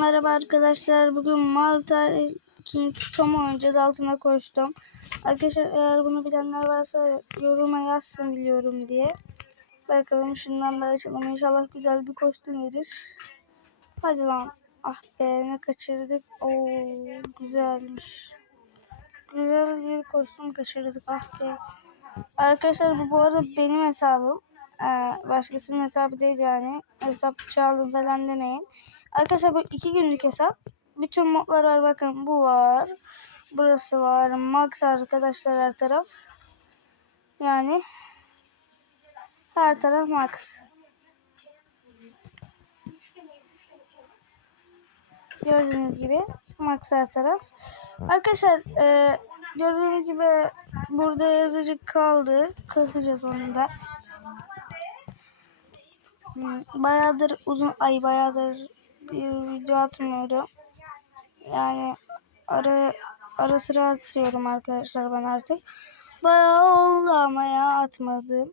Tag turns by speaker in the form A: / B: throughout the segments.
A: Merhaba arkadaşlar. Bugün Malta King Tom oynayacağız. Altına koştum. Arkadaşlar eğer bunu bilenler varsa yoruma yazsın biliyorum diye. Bakalım şundan bir açalım. İnşallah güzel bir kostüm verir. Hadi lan. Ah be ne kaçırdık. Oo güzelmiş. Güzel bir kostüm kaçırdık. Ah be. Arkadaşlar bu bu arada benim hesabım. Ee, başkasının hesabı değil yani. Hesap çaldım falan demeyin. Arkadaşlar bu iki günlük hesap. Bütün modlar var bakın bu var. Burası var. Max arkadaşlar her taraf. Yani her taraf max. Gördüğünüz gibi max her taraf. Arkadaşlar e, gördüğünüz gibi burada yazıcı kaldı. Kasacağız onu da. Bayağıdır uzun ay bayağıdır bir video atmıyorum. Yani ara ara sıra atıyorum arkadaşlar ben artık. Bayağı oldu ama ya atmadım.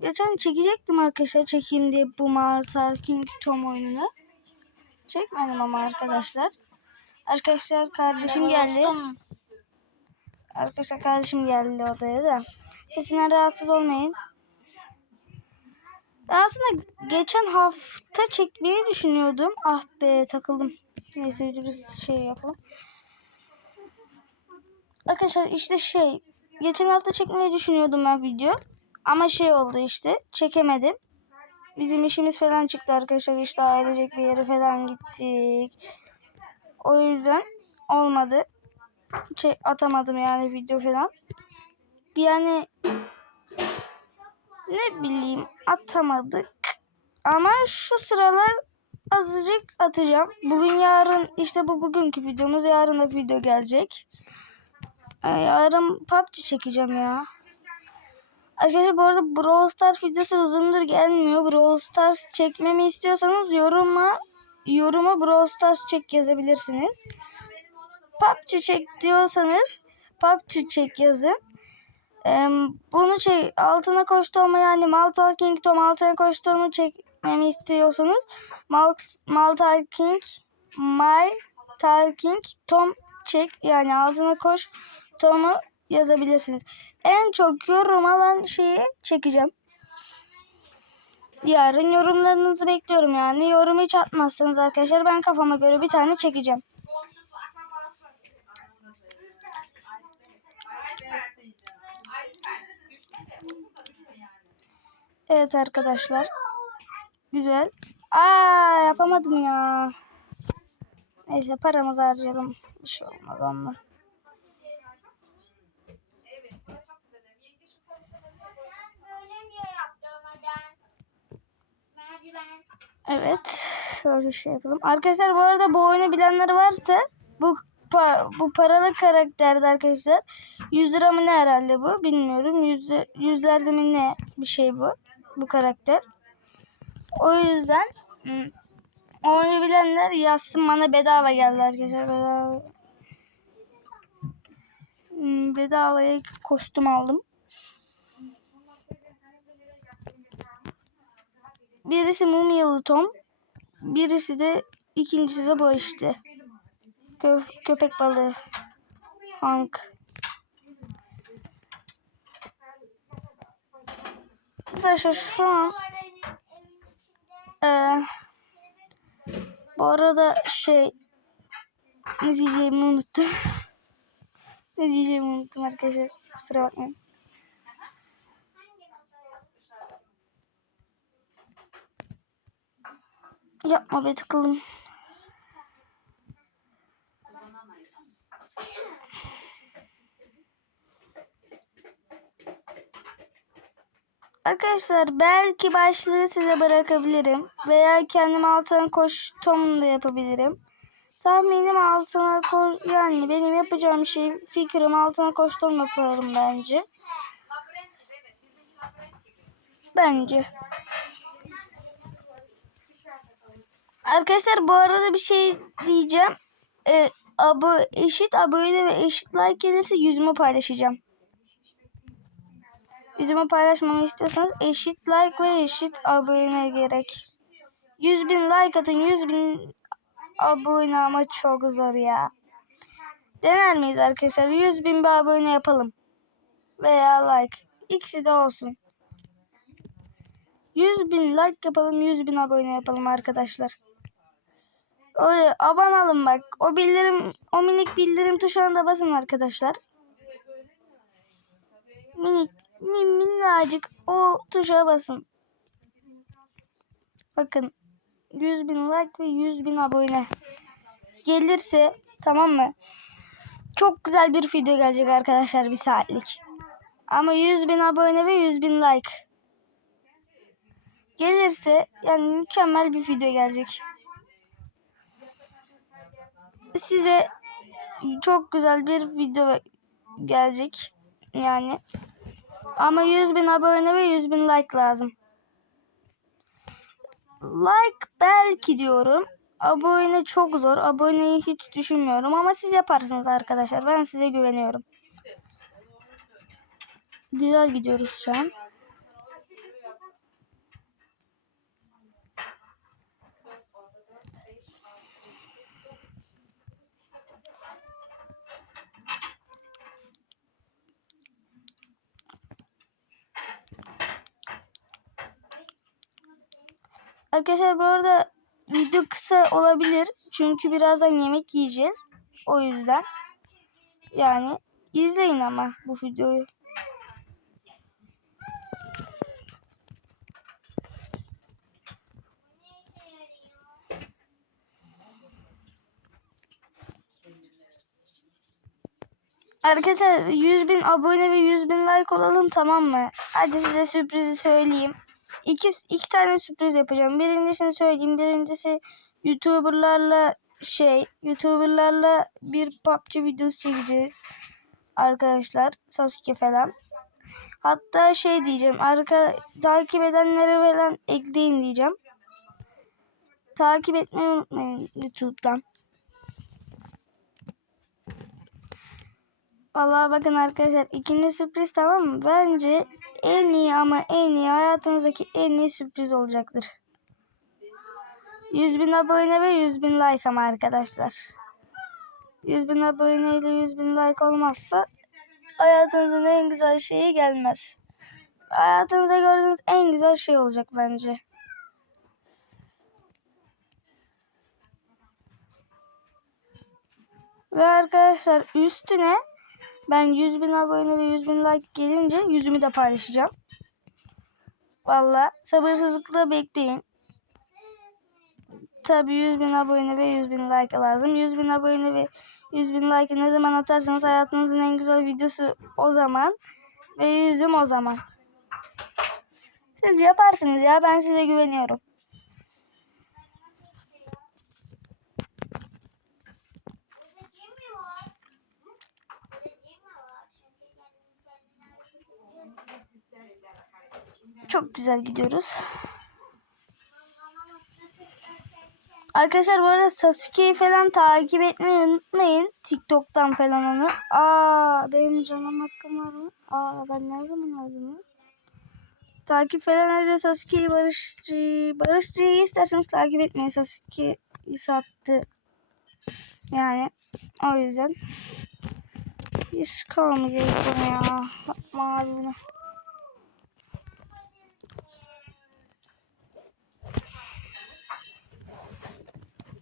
A: Geçen çekecektim arkadaşlar çekeyim diye bu Marta King Tom oyununu. Çekmedim ama arkadaşlar. Arkadaşlar kardeşim geldi. Arkadaşlar kardeşim geldi odaya da. Sesinden rahatsız olmayın. Ben aslında geçen hafta çekmeyi düşünüyordum. Ah be takıldım. Neyse ücretsiz şey yapalım. Arkadaşlar işte şey. Geçen hafta çekmeyi düşünüyordum ben video. Ama şey oldu işte. Çekemedim. Bizim işimiz falan çıktı arkadaşlar. İşte ailecek bir yere falan gittik. O yüzden olmadı. Şey, atamadım yani video falan. Yani ne bileyim atamadık. Ama şu sıralar azıcık atacağım. Bugün yarın işte bu bugünkü videomuz. Yarın da video gelecek. Ee, yarın PUBG çekeceğim ya. Arkadaşlar bu arada Brawl Stars videosu uzundur gelmiyor. Brawl Stars çekmemi istiyorsanız yoruma yoruma Brawl Stars çek yazabilirsiniz. PUBG çek diyorsanız PUBG çek yazın. Ee, bunu çek altına koşturma yani Malta King Tom altına koşturma çekmemi istiyorsanız Malt Malta King My Talking Tom çek yani altına koş Tom'u yazabilirsiniz. En çok yorum alan şeyi çekeceğim. Yarın yorumlarınızı bekliyorum yani. Yorum hiç atmazsanız arkadaşlar ben kafama göre bir tane çekeceğim. Evet arkadaşlar. Güzel. Aa yapamadım ya. Neyse paramızı harcayalım. Bir şey olmaz?
B: Merdiven.
A: Evet. Şöyle şey yapalım. Arkadaşlar bu arada bu oyunu bilenler varsa bu pa- bu paralı karakterdi arkadaşlar. 100 lira mı ne herhalde bu? Bilmiyorum. Yüz, yüzlerde mi ne bir şey bu. Bu karakter. O yüzden oyunu bilenler yazsın bana bedava geldi arkadaşlar. Bedava. Hmm, bedavaya kostüm aldım. Birisi mumyalı Tom. Birisi de ikincisi de bu işte. Kö köpek balığı. Hank. Arkadaşlar şu an eee bu arada şey ne diyeceğimi unuttum. ne diyeceğimi unuttum arkadaşlar. Kusura bakmayın. Yapma be tıkıldım. Arkadaşlar belki başlığı size bırakabilirim. Veya kendim altına koş Tom'unu yapabilirim. Tahminim altına koş yani benim yapacağım şey fikrim altına koş Tom yaparım bence. Bence. Arkadaşlar bu arada bir şey diyeceğim. Ee, abo eşit abone ve eşit like gelirse yüzümü paylaşacağım. Yüzümü paylaşmamı istiyorsanız eşit like ve eşit abone gerek. 100 bin like atın 100 bin abone ama çok zor ya. Dener miyiz arkadaşlar? 100 bin bir abone yapalım. Veya like. İkisi de olsun. 100 bin like yapalım. 100 bin abone yapalım arkadaşlar. Öyle abone bak. O bildirim, o minik bildirim tuşuna da basın arkadaşlar. Minik, min, minnacık o tuşa basın. Bakın 100 bin like ve 100 bin abone gelirse tamam mı? Çok güzel bir video gelecek arkadaşlar bir saatlik. Ama 100 bin abone ve 100 bin like gelirse yani mükemmel bir video gelecek. Size çok güzel bir video gelecek yani. Ama 100 bin abone ve 100 bin like lazım. Like belki diyorum. Abone çok zor. Aboneyi hiç düşünmüyorum ama siz yaparsınız arkadaşlar. Ben size güveniyorum. Güzel gidiyoruz şu an. Arkadaşlar bu arada video kısa olabilir. Çünkü birazdan yemek yiyeceğiz. O yüzden. Yani izleyin ama bu videoyu. Arkadaşlar 100 bin abone ve 100 bin like olalım tamam mı? Hadi size sürprizi söyleyeyim. İki, iki tane sürpriz yapacağım. Birincisini söyleyeyim. Birincisi YouTuber'larla şey, YouTuber'larla bir PUBG videosu çekeceğiz. Arkadaşlar Sasuke falan. Hatta şey diyeceğim. Arka takip edenlere falan ekleyin diyeceğim. Takip etmeyi unutmayın YouTube'dan. Vallahi bakın arkadaşlar ikinci sürpriz tamam mı? Bence en iyi ama en iyi hayatınızdaki en iyi sürpriz olacaktır. 100 bin abone ve 100 bin like ama arkadaşlar. 100 bin abone ile 100 bin like olmazsa hayatınızın en güzel şeyi gelmez. Hayatınızda gördüğünüz en güzel şey olacak bence. Ve arkadaşlar üstüne ben 100 bin abone ve 100 bin like gelince yüzümü de paylaşacağım. Valla sabırsızlıkla bekleyin. Tabi 100 bin abone ve 100 bin like lazım. 100 bin abone ve 100 bin like ne zaman atarsanız hayatınızın en güzel videosu o zaman. Ve yüzüm o zaman. Siz yaparsınız ya ben size güveniyorum.
B: Burada cim mi var? Burada cim mi var? Çünkü kendini kendine
A: Çok güzel gidiyoruz. Arkadaşlar bu arada Sasuke'yi falan takip etmeyi unutmayın. TikTok'tan falan onu. Aa benim canım hakkım var mı? Aa ben ne zaman aldım? Takip falan edin Sasuke'yi Barışçı. Barışçı'yı isterseniz takip etmeyin. Sasuke'yi sattı. Yani o yüzden. Bir gerekiyor ya. Yapma abi bunu.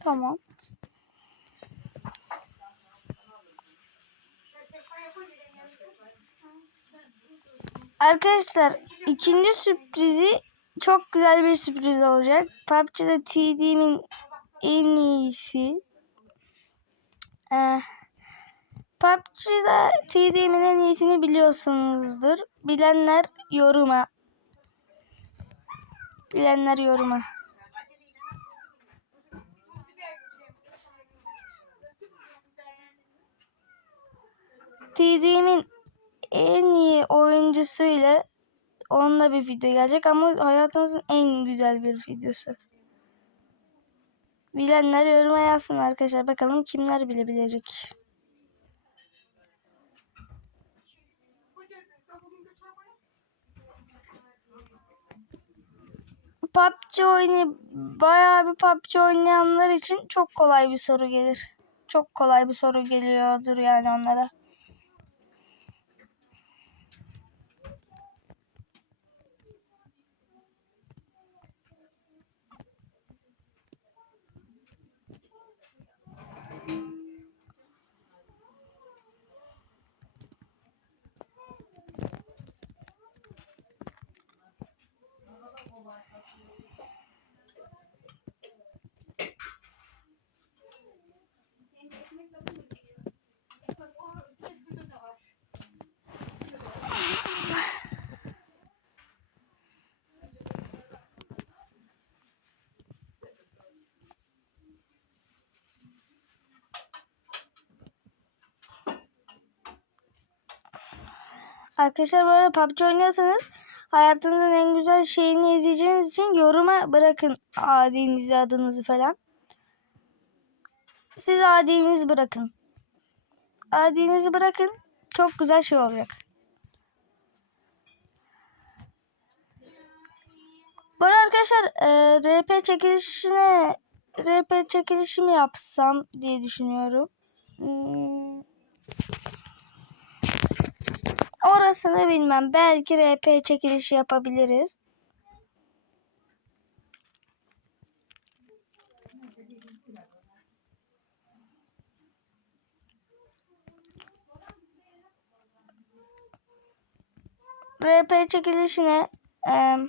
A: Tamam. Arkadaşlar ikinci sürprizi çok güzel bir sürpriz olacak. PUBG'de TD'min en iyisi. Ee, PUBG'de TD'min en iyisini biliyorsunuzdur. Bilenler yoruma. Bilenler yoruma. TD'min en iyi oyuncusuyla onunla bir video gelecek ama hayatınızın en güzel bir videosu. Bilenler yoruma yazsın arkadaşlar. Bakalım kimler bilebilecek. PUBG oynayıp bayağı bir PUBG oynayanlar için çok kolay bir soru gelir. Çok kolay bir soru geliyordur yani onlara. Arkadaşlar bu arada PUBG oynuyorsanız hayatınızın en güzel şeyini izleyeceğiniz için yoruma bırakın adinizi adınızı falan. Siz adinizi bırakın. Adinizi bırakın. Çok güzel şey olacak. Bu arada arkadaşlar e, RP çekilişine RP çekilişi mi yapsam diye düşünüyorum. Hmm. Orasını bilmem. Belki RP çekilişi yapabiliriz. RP çekilişine em,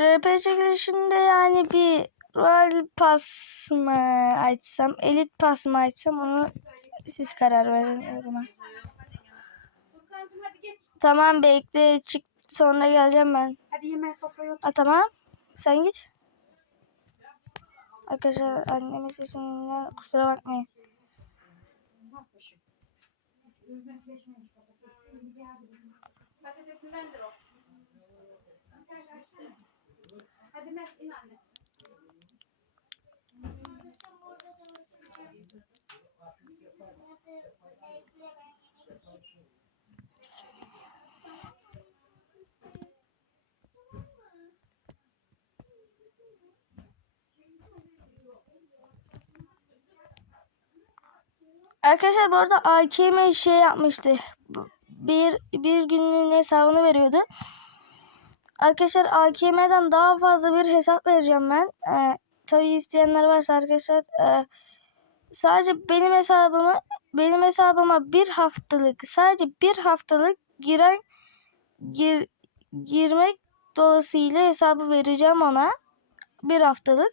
A: RP çekilişinde yani bir Royal Pass mı açsam, Elite Pass mı açsam onu siz karar verin
C: geç.
A: Tamam bekle çık sonra geleceğim ben.
C: Hadi yemeğe sofraya otur.
A: Ha tamam. Sen git. Arkadaşlar annemin sesinden kusura bakmayın.
C: Patatesindendir o. Hadi Mert in anne.
A: Arkadaşlar bu arada AKM şey yapmıştı. Bir, bir günlüğün hesabını veriyordu. Arkadaşlar AKM'den daha fazla bir hesap vereceğim ben. Ee, tabii isteyenler varsa arkadaşlar e, sadece benim hesabımı benim hesabıma bir haftalık sadece bir haftalık giren gir, girmek dolayısıyla hesabı vereceğim ona. Bir haftalık.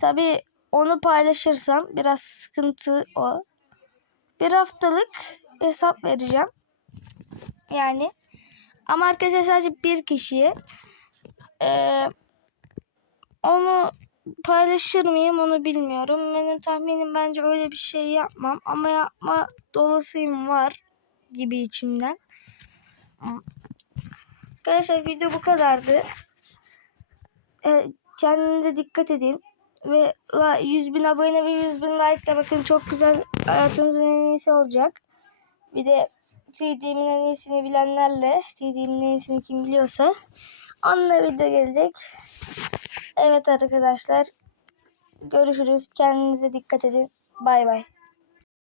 A: Tabii onu paylaşırsam biraz sıkıntı o. Bir haftalık hesap vereceğim. Yani ama arkadaşlar sadece bir kişiye eee, onu paylaşır mıyım onu bilmiyorum. Benim tahminim bence öyle bir şey yapmam ama yapma dolasıyım var gibi içimden. Arkadaşlar video bu kadardı. Ee, kendinize dikkat edin. Ve la 100 bin abone ve 100 bin like de bakın çok güzel hayatınızın en iyisi olacak. Bir de CD'min en iyisini bilenlerle CD'min en iyisini kim biliyorsa onunla video gelecek. Evet arkadaşlar. Görüşürüz. Kendinize dikkat edin. Bay bay.